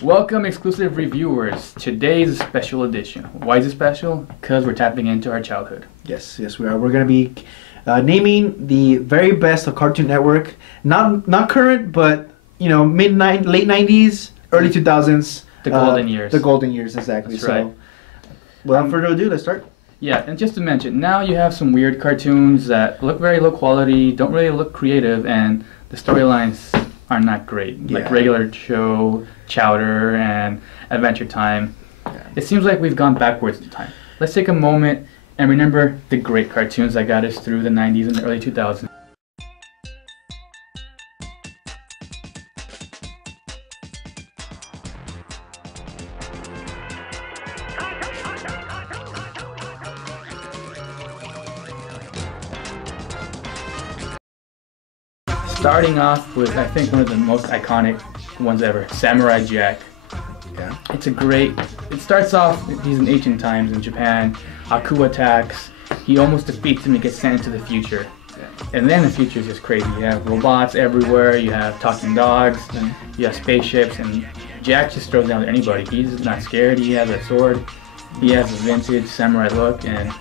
Welcome, exclusive reviewers. Today's a special edition. Why is it special? Because we're tapping into our childhood. Yes, we are. We're going to be naming the very best of Cartoon Network. Not current, but late '90s, early 2000s. The golden years. The golden years, exactly. That's right. So, without further ado, let's start. Yeah, and just to mention, now you have some weird cartoons that look very low quality, don't really look creative, and the storylines are not great. Like Regular Show, Chowder, and Adventure Time. Yeah. It seems like we've gone backwards in time. Let's take a moment and remember the great cartoons that got us through the 90s and the early 2000s. Starting off with, I think, one of the most iconic ones ever, Samurai Jack. Yeah. It starts off, he's in ancient times in Japan. Aku attacks, he almost defeats him and gets sent into the future. Yeah. And then the future is just crazy. You have robots everywhere, you have talking dogs, you have spaceships, and Jack just throws down anybody. He's not scared, he has a sword, he has a vintage samurai look, and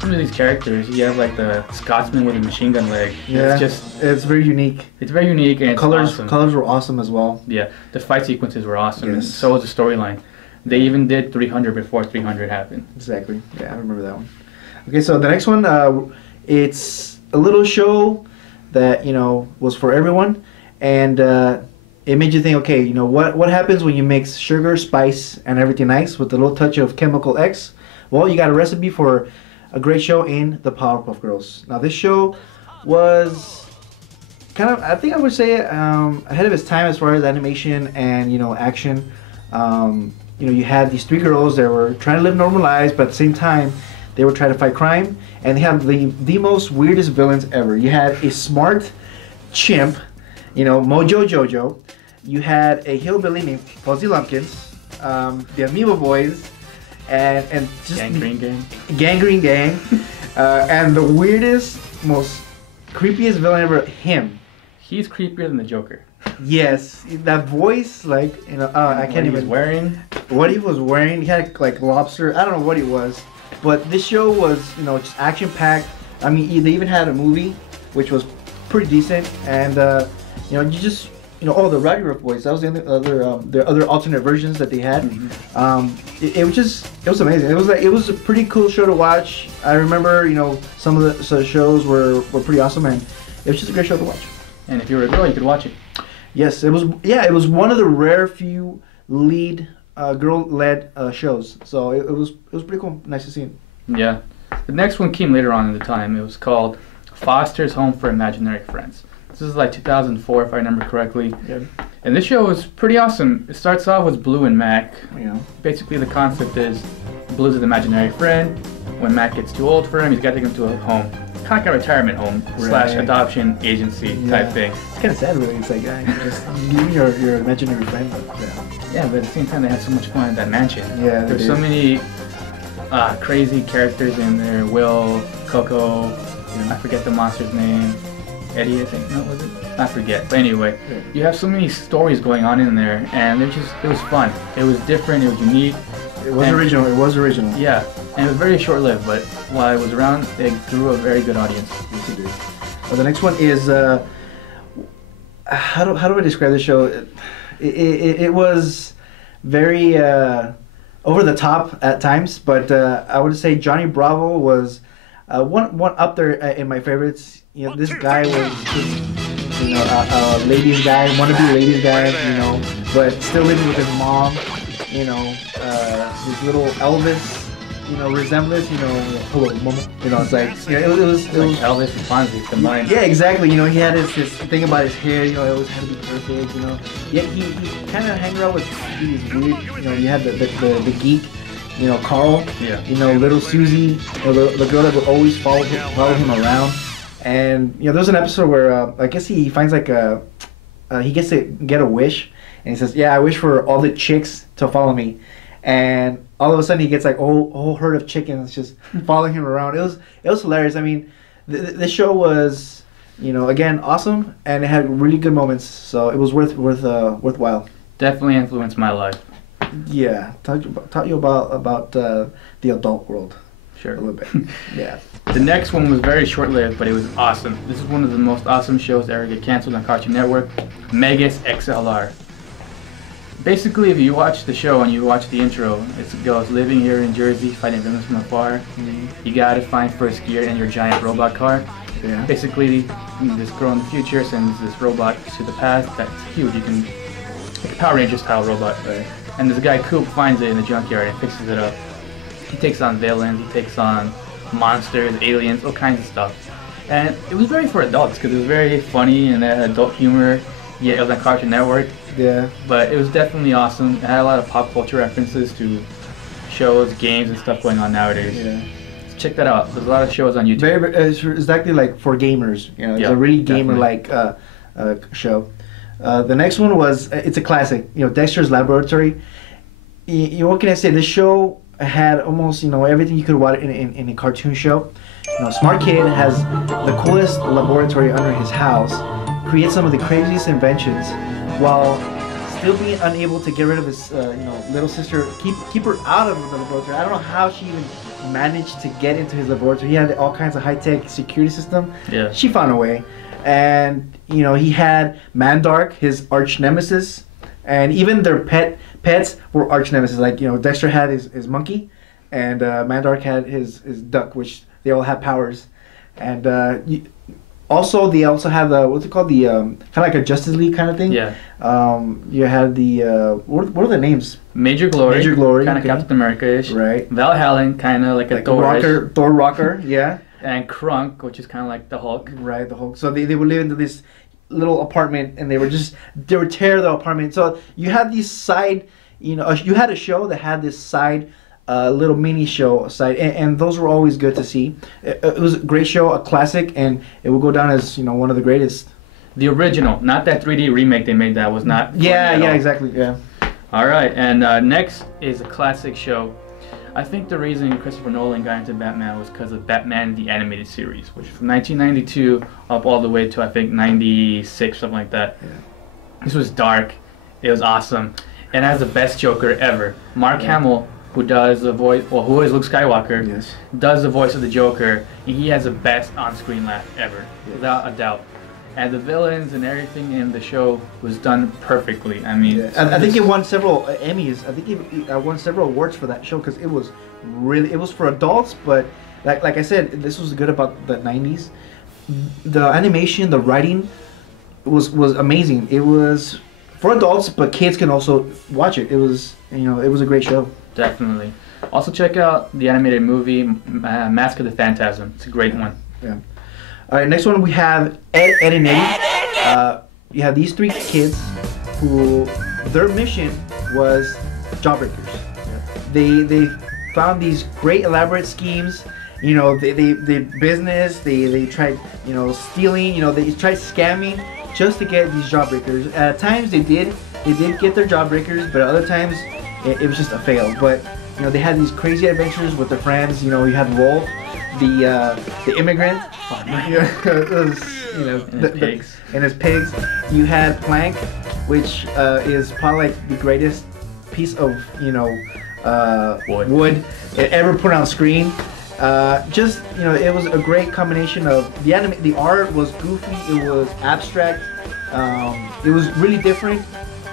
some of these characters, you have like the Scotsman with a machine gun leg. Yeah, it's very unique. It's very unique, and awesome. Colors were awesome as well. Yeah, the fight sequences were awesome, yes. And so was the storyline. They even did 300 before 300 happened. Exactly. Yeah, I remember that one. Okay, so the next one, it's a little show that was for everyone, and it made you think, okay, what happens when you mix sugar, spice, and everything nice with a little touch of chemical X? Well, you got a recipe for a great show in the Powerpuff Girls. Now this show was kind of, I think I would say, ahead of its time as far as animation and action. You had these three girls that were trying to live normal lives, but at the same time they were trying to fight crime, and they have the most weirdest villains ever. You had a smart chimp, Mojo Jojo. You had a hillbilly named Fuzzy Lumpkins, the Amoeba Boys, and just Gangrene Gang, and the weirdest, most creepiest villain ever, him. He's creepier than the Joker. Yes, that voice, like I can't even. What he was wearing, he had like lobster. I don't know what he was, but this show was just action packed. I mean, they even had a movie, which was pretty decent, and you just. The Rowdy Rough Boys. That was the other alternate versions that they had. Mm-hmm. It was amazing. It was a pretty cool show to watch. I remember, some of the shows were pretty awesome, and it was just a great show to watch. And if you were a girl, you could watch it. Yes, it was. Yeah, it was one of the rare few lead girl-led shows. So it was pretty cool. Nice to see it. Yeah, the next one came later on in the time. It was called Foster's Home for Imaginary Friends. This is like 2004, if I remember correctly. Yeah. And this show was pretty awesome. It starts off with Blue and Mac. Yeah. Basically, the concept is Blue's an imaginary friend. When Mac gets too old for him, he's got to take him to a home. Kind of like a retirement home / adoption agency type thing. It's kind of sad, really. It's like, just leaving your imaginary friend. Yeah, but at the same time, they had so much fun at that mansion. Yeah, there's so many crazy characters in there. Will, Coco, I forget the monster's name. Eddie, I think. No, was it? I forget. But anyway, you have so many stories going on in there, and it was fun. It was different. It was unique. It was original. Yeah, and it was very short-lived, but while it was around, it grew a very good audience. Yes, it did. Well, the next one is how do I describe the show? It was very over the top at times, but I would say Johnny Bravo was one up there in my favorites. This guy was just, a ladies guy, wannabe ladies guy, but still living with his mom, his little Elvis, resemblance, hello, mama, it's like, it was Elvis and Fonzie combined. Yeah, exactly, he had his thing about his hair, it always had to be perfect, Yet he kind of hang around with these weird, you had the geek, Carl, little Susie, the girl that would always follow him around. And there's an episode where I guess he finds like he gets to get a wish, and he says, "Yeah, I wish for all the chicks to follow me," and all of a sudden he gets like a whole herd of chickens just following him around. It was hilarious. I mean, the show was again awesome, and it had really good moments, so it was worthwhile. Definitely influenced my life. Yeah, taught you about the adult world Sure. a little bit. Yeah. The next one was very short-lived, but it was awesome. This is one of the most awesome shows to ever get canceled on Cartoon Network, Megas XLR. Basically, if you watch the show and you watch the intro, it goes living here in Jersey, fighting villains from afar. You gotta find first gear in your giant robot car. Yeah. Basically, this girl in the future sends this robot to the past that's huge. You can, like a Power Ranger style robot. Right. And this guy Coop finds it in the junkyard and fixes it up. He takes on villains, he takes on monsters, aliens, all kinds of stuff. And it was very for adults because it was very funny and it had adult humor. Yeah, it was on Cartoon Network. Yeah. But it was definitely awesome. It had a lot of pop culture references to shows, games, and stuff going on nowadays. Yeah. Check that out. There's a lot of shows on YouTube. Very, it's exactly like for gamers. You know, it's Yeah, a really gamer-like show. The next one was it's a classic. You know, Dexter's Laboratory. What can I say? This show had almost everything you could watch in a cartoon show. You know, smart kid has the coolest laboratory under his house, creates some of the craziest inventions, while still being unable to get rid of his little sister, keep her out of the laboratory. I don't know how she even managed to get into his laboratory. He had all kinds of high-tech security system. Yeah. She found a way. And he had Mandark, his arch nemesis, and even their pets were arch nemesis. Like Dexter had his monkey, and Mandark had his duck, which they all had powers. And also they also have the what's it called, the kind of like a Justice League kind of thing. Yeah. You had the what are the names? Major Glory. Major Glory, Kind of okay. Captain America-ish. Right. Valhallen, kind of like a Thor-ish. Thor Rocker, yeah. And Krunk, which is kind of like the Hulk. Right, the Hulk. So they would live into this little apartment, and they would tear the apartment. So you had these side, you had a show that had this side, little mini show side, and those were always good to see. It was a great show, a classic, and it will go down as one of the greatest. The original, not that 3D remake they made that was not. Yeah, exactly, yeah. All right, and next is a classic show. I think the reason Christopher Nolan got into Batman was because of Batman the Animated Series, which from 1992 up all the way to I think 96, something like that. Yeah. This was dark. It was awesome. And has the best Joker ever. Mark Hamill, who does the voice, who is Luke Skywalker, Yes. does the voice of the Joker, and he has the best on-screen laugh ever, Yes. without a doubt. And the villains and everything in the show was done perfectly. I mean, I think it won several Emmys. I think it won several awards for that show because it was for adults, but like I said, this was good about the 90s. The animation, the writing was amazing. It was for adults, but kids can also watch it. It was it was a great show. Definitely. Also check out the animated movie Mask of the Phantasm. It's a great one. Yeah. All right, next one we have Ed, and Eddie. You have these three kids who their mission was jawbreakers. They found these great elaborate schemes. They business. They tried stealing. They tried scamming just to get these jawbreakers. At times they did get their jawbreakers, but at other times it was just a fail. But they had these crazy adventures with their friends. You had Wolf, the immigrant. And his pigs. You had Plank, which is probably like the greatest piece of wood ever put on screen. It was a great combination of the art was goofy, it was abstract, it was really different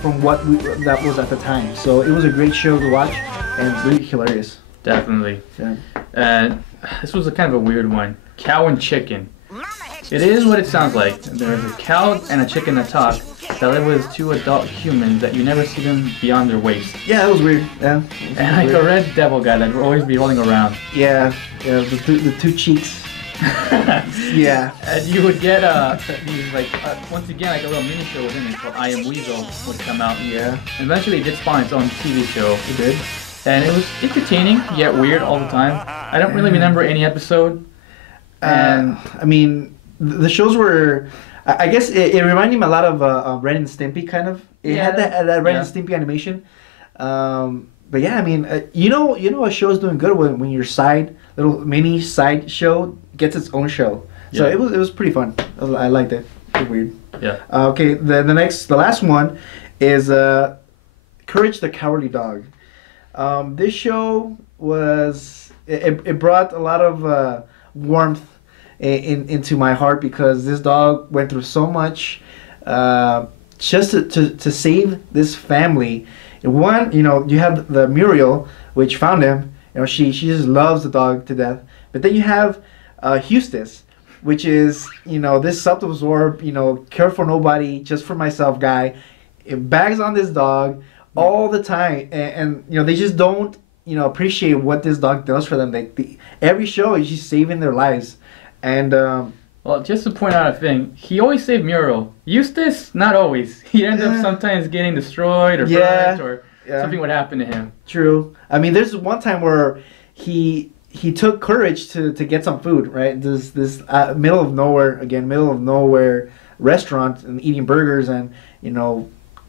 from what that was at the time. So it was a great show to watch and really hilarious. Definitely. Yeah. And this was a kind of a weird one. Cow and chicken. It is what it sounds like. There's a cow and a chicken that talk that live with two adult humans that you never see them beyond their waist. Yeah, that was weird. Yeah. And like a red devil guy that would always be rolling around. Yeah. The two cheeks. Yeah. And you would get these once again like a little mini show within it called I Am Weasel would come out. Yeah. And eventually it did spawn its own TV show. It did. And it was entertaining yet weird all the time. I don't really remember any episode. And I mean, the shows were, I guess it reminded me a lot of Ren and Stimpy kind of. It had that Ren and Stimpy animation. But yeah, I mean, a show's doing good when your little mini side show gets its own show. So Yeah. it was pretty fun. I liked it. It was weird. yeah. Okay, the last one is Courage the Cowardly Dog. This show was it brought a lot of warmth into my heart because this dog went through so much just to save this family. One, you have the Muriel, which found him. She just loves the dog to death. But then you have Eustace, which is this self-absorbed, care for nobody, just for myself guy. It bags on this dog all the time, and they just don't appreciate what this dog does for them. Every show is just saving their lives, and well, just to point out a thing, he always saved Muriel. Eustace, not always. He ends up sometimes getting destroyed or burnt, or something would happen to him. True. I mean, there's one time where he took courage to get some food, right? This middle of nowhere restaurant and eating burgers, and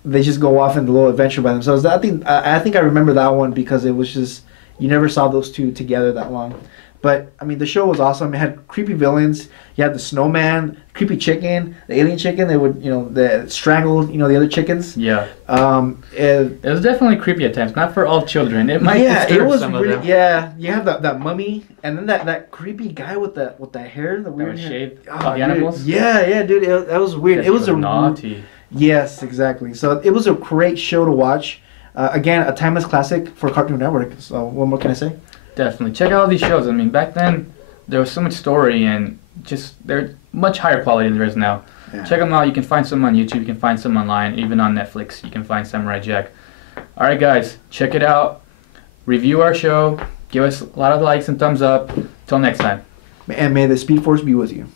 they just go off in a little adventure by themselves. I think I remember that one because it was just, you never saw those two together that long. But I mean, the show was awesome. It had creepy villains. You had the snowman, creepy chicken, the alien chicken. They would that strangled the other chickens. Yeah. It was definitely creepy at times. Not for all children. It might disturb some of them. Yeah. You have that mummy, and then that creepy guy with the hair, the weird hair. Shaved the animals. Yeah, dude. That was weird. It was naughty. Yes, exactly. So it was a great show to watch. Again, a timeless classic for Cartoon Network. So what more can I say? Definitely. Check out all these shows. I mean, back then, there was so much story and just they're much higher quality than there is now. Yeah. Check them out. You can find some on YouTube. You can find some online. Even on Netflix, you can find Samurai Jack. All right, guys. Check it out. Review our show. Give us a lot of likes and thumbs up. Till next time. And may the Speed Force be with you.